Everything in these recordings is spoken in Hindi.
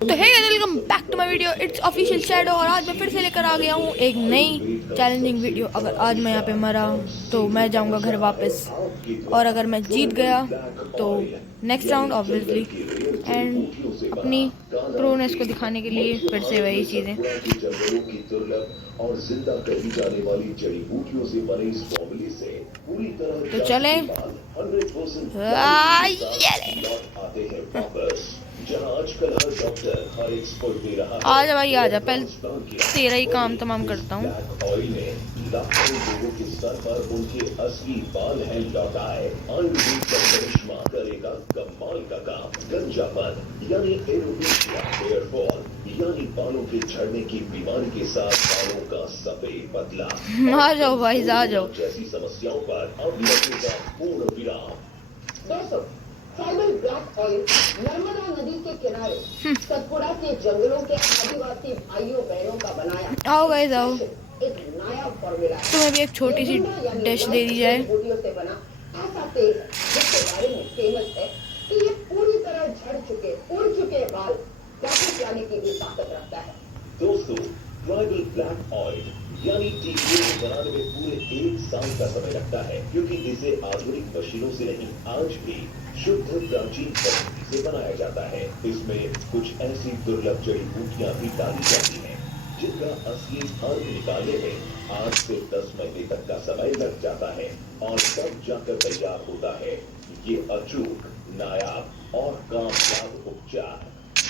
तो hey welcome back to my video, it's official shadow. और आज मैं फिर से लेकर आ गया हूँ एक नई चैलेंजिंग वीडियो। अगर आज मैं यहाँ पे मरा तो मैं जाऊँगा घर वापस, और अगर मैं जीत गया तो नेक्स्ट राउंड ऑब्वियसली। एंड अपनी प्रोनेस को दिखाने के लिए फिर से वही चीज़ें। तो चले जहां आजकल हर डॉक्टर हर एक्सपर्ट दे रहा है। आजा भाई आजा, पहले तेरा ही काम तमाम करता हूँ। ऑयल ने लाखों लोगों के सर पर उनके असली बाल हैं लौटाए। आयुर्वेद का करिश्मा करेगा कमाल का काम। गंजापन यानी एलोपेशिया, हेयर फॉल यानी बालों के झड़ने की बीमारी के साथ बालों का सफेद बदला। आ जाओ भाई आ जाओ। जैसी समस्याओं पर अब लगेगा पूर्ण विराम। दोस्तों, ट्राइबल ब्लैक ऑयल नर्मदा नदी के किनारे सतपुड़ा के जंगलों के आदिवासी भाइयों बहनों का बनाया आओ गाइस आओ, एक नया फॉर्मूला है। तुम्हें भी एक छोटी सी डिश दे दी जाए। से बना ऐसा तेल जिसके बारे में फेमस है कि ये पूरी तरह झड़ चुके उड़ चुके बाल वापस लाने की भी ताकत रखता है। दोस्तों, ट्राइबल ब्लैक ऑयल यानी टीके को बनाने में पूरे 1 साल का समय लगता है, क्योंकि इसे आधुनिक मशीनों से नहीं, आज भी शुद्ध प्राचीन पद्धति से बनाया जाता है। इसमें कुछ ऐसी दुर्लभ जड़ी बूटियां भी डाली जाती हैं जिनका असली अर्थ निकालने में 8 से 10 महीने तक का समय लग जाता है, और तब जाकर तैयार होता है ये अचूक, नायाब और कामयाब उपचार।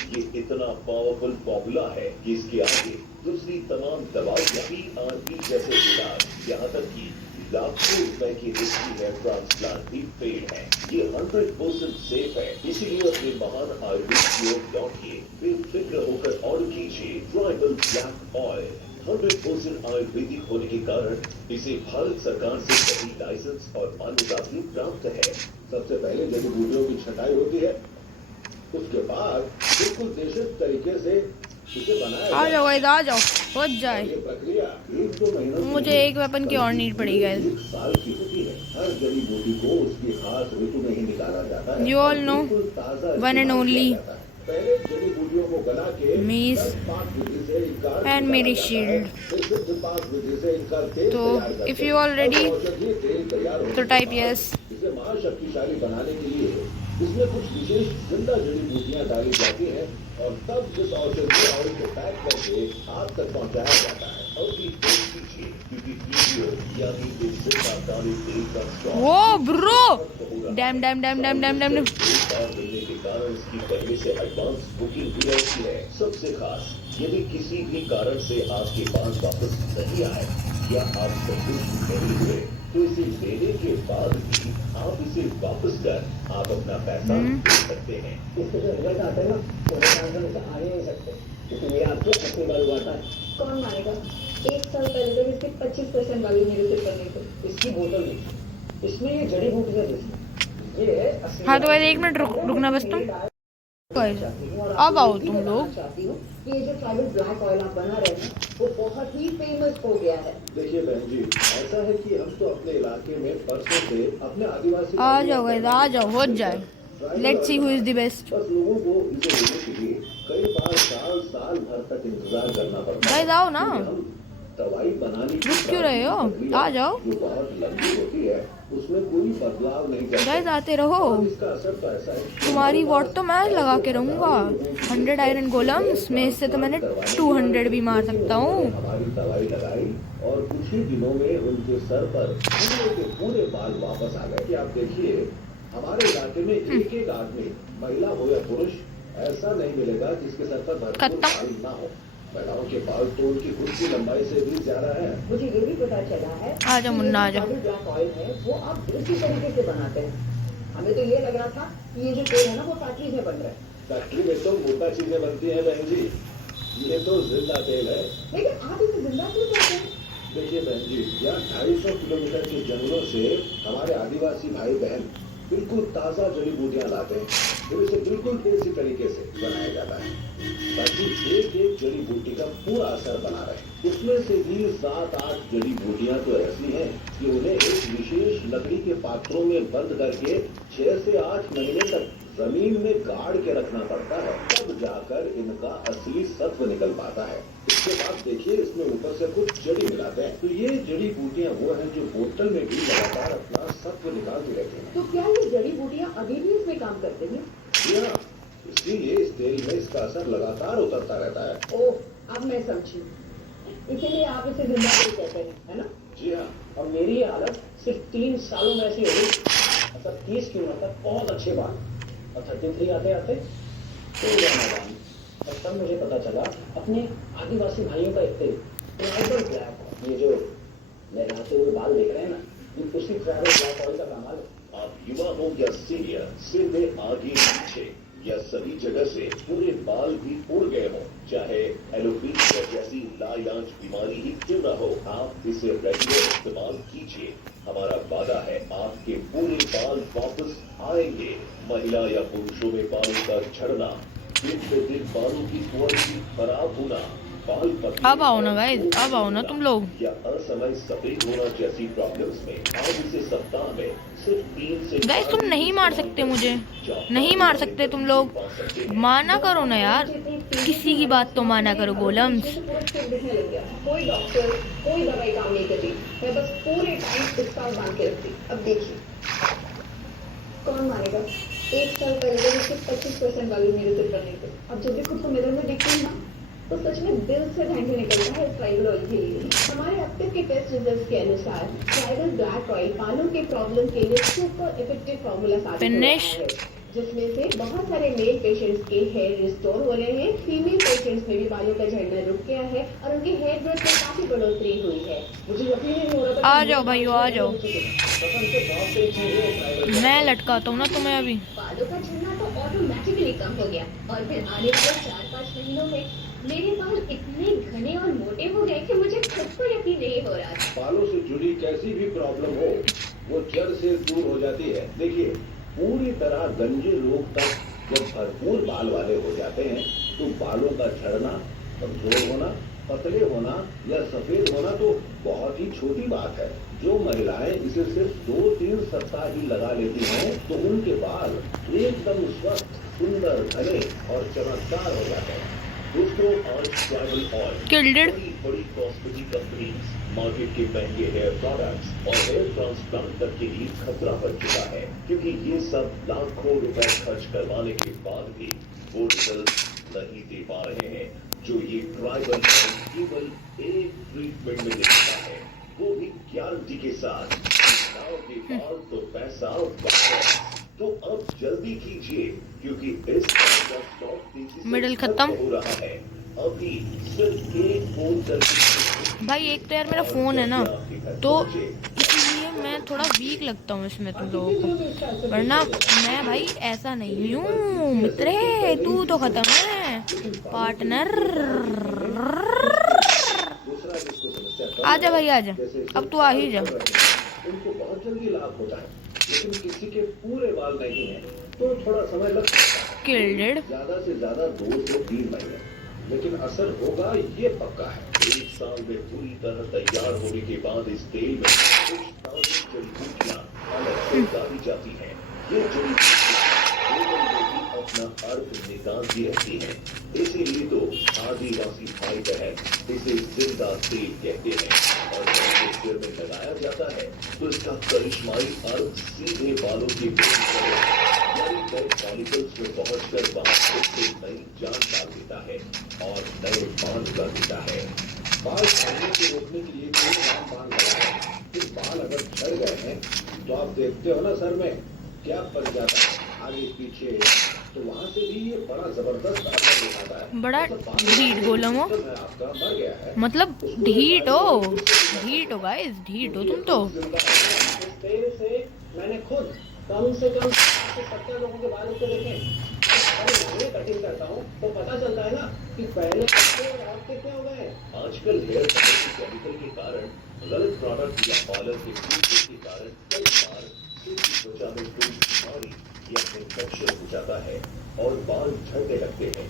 ये इतना पावरफुल फॉर्मूला है कि इसके आगे दूसरी तमाम दवाइयां PRP जैसे इलाज, यहाँ तक कि लाखों रुपए की रिस्की हेयर ट्रांसप्लांट भी फेल है। ये 100% सेफ है, इसीलिए अपने महान आयुर्वेद की ओर लौटिए, बेफिक्र होकर ऑर्डर कीजिए ट्राइबल ब्लैक ऑयल। 100% आयुर्वेदिक होने के कारण इसे भारत सरकार से सभी लाइसेंस और मान्यता भी प्राप्त है। सबसे पहले जड़ी बूटियों की छटाई होती है, उसके बाद बिल्कुल देशित तरीके से इसे बनाया आ जाओ गाइस आ जाओ, हो जाए। ये प्रक्रिया 1-2 महीनों मुझे एक वेपन की और नीड पड़ी गाइस। 1 साल की होती है। हर जड़ी बूटी को उसकी खास ऋतु में ही निकाला जाता है। You all know, one and only पहले जड़ी बूटियों को गला के मीस एंड मेरी शील्ड। तो इफ यू ऑल रेडी तो टाइप यस। इसे महाशक्तिशाली बनाने के लिए इसमें कुछ विशेष जिंदा जड़ी बूटियां डाली जाती हैं, और तब इस औषधि ऑयल को पैक करके आप तक पहुंचाया जाता है। और क्योंकि यानी इस जिंदा काली तेल का स्टॉक वो bro damn dam dam dam dam dam. मिलने के कारण इसकी पहले से एडवांस बुकिंग भी रहती है। सबसे खास, यदि किसी भी कारण से आपके पास वापस नहीं आए या आप संतुष्ट नहीं हुए, तो इसे लेने के बाद भी आप इसे वापस कर आप अपना पैसा दे सकते हैं। इसके जो रिजल्ट आते हैं ना, वो आ ही नहीं सकते, क्योंकि ये आपको अपनी बाल हुआ था। कौन मानेगा? 1 साल पहले जब इसके 25% बाल मेरे से करने थे, इसकी बोतल थी, इसमें ये जड़ी बूटियां थी, ये हाँ तो एक मिनट रुकना बस तुम। अब आओ तुम लोग। ये जो ट्राइबल ब्लैक ऑयल आप बना रहे हैं वो बहुत ही फेमस हो गया है। देखिए बहन जी, ऐसा है कि हम तो अपने इलाके में परसों से अपने आदिवासी आ जाओ गाइस आ जाओ, हो जाए। Let's see who is the best. बस लोगों को इसे लेने के लिए कई बार साल भर तक इंतजार करना पड़ता है। गाइस आओ ना, दवाई बनाने की रुक क्यों रहे हो? आ जाओ। जो बहुत लंबी होती है, उसमें कोई बदलाव नहीं करता। गाइस आते रहो। इसका असर तो ऐसा है, तुम्हारी वॉट तो मैं लगा के रहूंगा। 100 आयरन गोलम्स में से तो मैंने 200 भी मार सकता हूँ। हमारी दवाई लगाई और कुछ ही दिनों में उनके सर पर पूरे के पूरे बाल वापस आ गए। कि आप देखिए, हमारे इलाके में एक आदमी, महिला हो या पुरुष, ऐसा नहीं मिलेगा जिसके सर पर भरपूर बाल ना हो। महिलाओं के बाल तो उनकी खुद की लंबाई से भी ज्यादा है। मुझे ये भी पता चला है, आ जाओ मुन्ना आ जाओ। ब्लैक ऑयल है वो आप इसी तरीके से बनाते हैं। हमें तो ये लग रहा था कि ये जो तेल है ना वो फैक्ट्री में बन रहा है। फैक्ट्री में तो मोटा चीजें बनती है बहन जी, ये तो जिंदा तेल है। लेकिन आप इसे जिंदा क्यों कहते हैं? देखिए बहन जी, यहाँ 250 किलोमीटर के जंगलों से हमारे आदिवासी भाई बहन बिल्कुल ताजा जड़ी बूटियां लाते हैं, फिर इसे बिल्कुल देसी तरीके से बनाया जाता है, ताकि एक जड़ी बूटी का पूरा असर बना रहे। उसमें से भी 7-8 जड़ी बूटियां तो ऐसी हैं कि उन्हें एक विशेष लकड़ी के पात्रों में बंद करके 6 से 8 महीने तक जमीन में गाड़ के रखना पड़ता है, तब जाकर इनका असली सत्व निकल पाता है। इसके बाद देखिए इसमें ऊपर से कुछ जड़ी मिलाते हैं, तो ये जड़ी बूटियां वो हैं जो बोतल में भी लगातार अपना सत्व निकालती रहती हैं। तो क्या ये जड़ी बूटियां अभी भी इसमें काम करती हैं? जी हाँ, इसीलिए इस तेल में इसका असर लगातार उतरता रहता है। ओह, अब मैं समझी, इसीलिए आप इसे जिंदा तेल कहते हैं, है ना? जी हाँ। और मेरी ये हालत सिर्फ 3 सालों में ऐसी हो गई। अच्छा 30 की उम्र तक बहुत अच्छे बाल और 33 आते आते तो बाल। और तब मुझे पता चला अपने आदिवासी भाइयों का एक तेल ट्राइबल ब्लैक, ये जो लहराते हुए बाल देख रहे हैं ना, ये उसी ट्राइबल ब्लैक ऑयल का कमाल है। आप युवा हो या सीनियर, सिर में आगे पीछे या सभी जगह से पूरे बाल भी उड़ गए हो, चाहे एलोपेशिया जैसी लाइलाज बीमारी ही क्यों न हो, आप इसे रेगुलर इस्तेमाल कीजिए। हमारा वादा है आपके पूरे बाल वापस आएंगे। महिला या पुरुषों में बालों का झड़ना, दिन पे दिन बालों की क्वालिटी खराब होना, बाल पतले अब आओ ना गाइस, अब आओ ना तुम लोग। या असमय सफेद होना जैसी प्रॉब्लम्स में आप इसे सप्ताह में सिर्फ 3 से गाइस तुम नहीं मार सकते मुझे, नहीं मार सकते तुम लोग, माना करो ना यार, किसी की बात तो माना करो गोलम्स। कोई डॉक्टर कोई दवाई काम नहीं करती, मैं बस पूरे टाइम इसका बांध के रखती। अब देखिए कौन मानेगा, 1 साल पहले तो सिर्फ 25% वाली मेरे सिर पर नहीं थे। अब जब भी खुद को मिरर में देखती हूँ ना, तो सच में दिल से थैंक यू निकलता है इस ट्राइबल ऑयल के लिए। हमारे अब तक के टेस्ट रिजल्ट्स के अनुसार ट्राइबल ब्लैक ऑयल बालों के प्रॉब्लम के लिए सुपर इफेक्टिव फॉर्मूला साबित हो रहा है, जिसमें से बहुत सारे मेल पेशेंट्स के हेयर रिस्टोर हो रहे हैं, फीमेल पेशेंट्स में भी बालों का झड़ना रुक गया है और उनके हेयर ग्रोथ में काफी बढ़ोतरी हुई है। मुझे यकीन नहीं हो रहा था। आ जाओ भाइयों, आ जाओ, मैं लटकाता हूँ ना तुम्हें अभी। बालों का झड़ना तो ऑटोमेटिकली कम हो गया और फिर आने वाले 4-5 महीनों में मेरे बाल इतने घने और मोटे हो गए कि मुझे खुद को यकीन नहीं हो रहा था। बालों से जुड़ी कैसी भी प्रॉब्लम हो, वो जड़ से दूर हो जाती है। देखिए पूरी तरह गंजे लोग तक जब भरपूर बाल वाले हो जाते हैं, तो बालों का झड़ना, कमजोर होना, पतले होना या सफेद होना तो बहुत ही छोटी बात है। जो महिलाएं इसे सिर्फ 2-3 सप्ताह ही लगा लेती हैं, तो उनके बाल एकदम स्वस्थ, सुंदर, घने और चमकदार हो जाते हैं। दोस्तों आज ट्राइबल ऑयल बड़ी कॉस्मेटिक कंपनीज मार्केट के महंगे हेयर प्रोडक्ट्स और हेयर ट्रांसप्लांट तक के लिए खतरा बन चुका है, क्योंकि ये सब लाखों रुपए खर्च करवाने के बाद भी वो रिजल्ट नहीं दे पा रहे हैं जो ये ट्राइबल ऑयल केवल एक ट्रीटमेंट में देता है, वो भी गारंटी के साथ। के बाल तो पैसा वापस। तो अब जल्दी कीजिए, क्योंकि इस स्टॉक तेजी से मिडल खत्म हो रहा है। अभी सिर्फ एक फोन कर भाई, एक तो यार मेरा फोन है ना, तो इसलिए मैं थोड़ा वीक लगता हूँ इसमें तुम लोगों को, वरना मैं भाई ऐसा नहीं हूँ। मित्रे तू तो खत्म है पार्टनर। आजा भाई आजा, अब तू आ ही जा। उनको बहुत जल्दी लाभ होता है, लेकिन किसी के पूरे बाल नहीं है तो थोड़ा समय लग सकता है। किल्डेड ज्यादा से ज्यादा 2 से 3 महीने, लेकिन असर होगा ये पक्का है। 1 साल में पूरी तरह तैयार होने के बाद इस तेल में कुछ ताज़ी जड़ी बूटियां अलग से डाली जाती हैं। ये जड़ी बूटियां अपना अर्थ निकालती रहती है, इसीलिए तो आदिवासी भाई बहन इसे जिंदा तेल कहते हैं। और जब इसे सिर में लगाया जाता है तो इसका करिश्माई अर्थ सीधे बालों के फॉलिकल्स में पहुंचकर वहां से नई जान डाल देता है और नए बाल कर देता है। बाल झड़ने से रोकने के लिए कोई रामबाण लगाए, फिर बाल अगर झड़ गए हैं तो आप देखते हो ना सर में क्या बन जाता है आगे पीछे, तो वहाँ से भी ये बड़ा जबरदस्त असर दिखाता है। बड़ा ढीठ गोलम हो, आपका मर गया है, मतलब ढीठ हो गाइस, ढीठ हो तुम तो। तेल से मैंने खुद कम से कम 70 लोगों के बाल उसके देखे। अरे मैं कटिंग करता हूँ तो पता चलता है ना कि पहले और अब कितने हो गए। आजकल हेयर केमिकल के कारण, गलत प्रोडक्ट या पार्लर के के कारण कई बार त्वचा में कोई बीमारी या इन्फेक्शन हो जाता है और बाल झड़ने लगते हैं।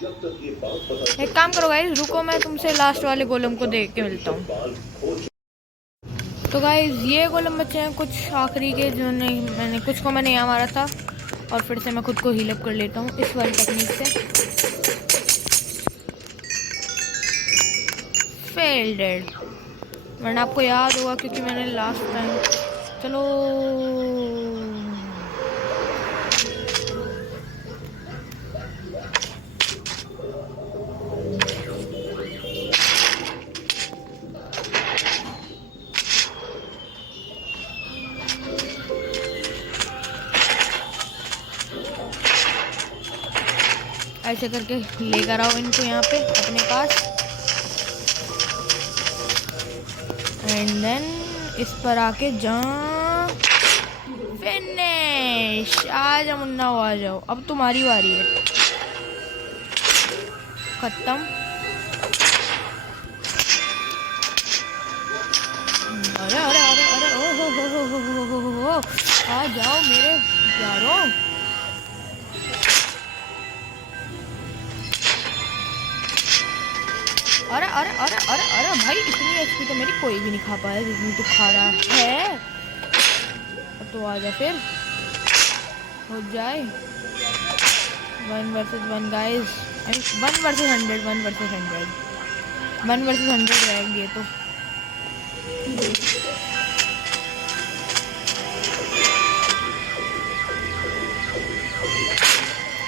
जब तक ये बात पता, एक काम करो गाइस, रुको मैं तुमसे लास्ट वाले गोलम को देख के मिलता हूँ। बाल खो। तो गाइस ये गोलम बच्चे हैं कुछ आखिरी के, जो मैंने कुछ को मैंने यहाँ मारा था और फिर से मैं खुद को हील अप कर लेता हूँ इस वाली टेक्निक से। फेल्डेड, वरना आपको याद होगा क्योंकि मैंने लास्ट टाइम, चलो ऐसे करके लेकर आओ इनको यहाँ पे अपने पास, एंड देन इस पर आके जहाँ फिनिश। आ जाओ मुन्ना, आ जाओ, अब तुम्हारी बारी है। खत्म। अरे अरे अरे अरे ओ, आ जाओ मेरे प्यारों। अरे अरे अरे अरे अरे भाई, इतनी एचपी तो मेरी कोई भी नहीं खा पाया जितनी तू खा रहा है। अब तो आ जा, फिर हो जाए 1 versus 1 guys, 1 versus 100, 1 versus 100, 1 versus 100 रहेंगे तो।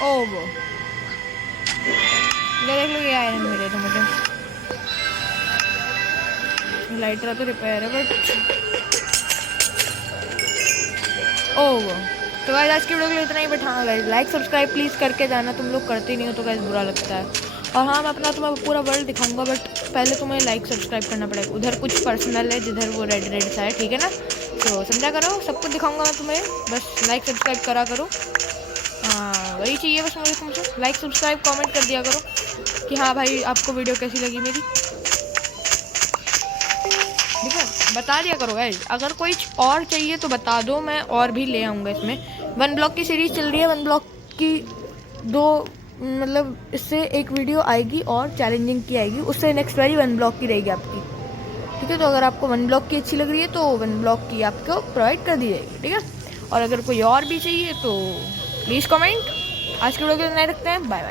ओ वो ये देख लो, ये आयरन मिले थे मुझे। लाइटर तो रिपेयर है बट ओ तो गाइस आज की वीडियो के लिए इतना ही। बट हाँ गाइस, लाइक सब्सक्राइब प्लीज़ करके जाना, तुम लोग करते नहीं हो तो गाइस बुरा लगता है। और हाँ, मैं अपना तुम्हें पूरा वर्ल्ड दिखाऊंगा बट पहले तुम्हें लाइक सब्सक्राइब करना पड़ेगा। उधर कुछ पर्सनल है जिधर वो रेड रेड सा है, ठीक है ना, तो समझा करो। सब कुछ दिखाऊंगा मैं तुम्हें, बस लाइक सब्सक्राइब करा करो। हाँ वही चाहिए बस मुझे तुमसे, लाइक सब्सक्राइब कमेंट कर दिया करो कि हाँ भाई आपको वीडियो कैसी लगी मेरी, ठीक है, बता दिया करो गाइस। अगर कोई और चाहिए तो बता दो, मैं और भी ले आऊँगा इसमें। 1 ब्लॉक की सीरीज़ चल रही है, 1 ब्लॉक की 2 मतलब इससे एक वीडियो आएगी और चैलेंजिंग की आएगी, उससे नेक्स्ट वाली 1 ब्लॉक की रहेगी आपकी, ठीक है। तो अगर आपको 1 ब्लॉक की अच्छी लग रही है तो 1 ब्लॉक की आपको प्रोवाइड कर दी जाएगी, ठीक है। और अगर कोई और भी चाहिए तो प्लीज़ कमेंट। आज की वीडियो के लिए नहीं रखते हैं, बाय बाय।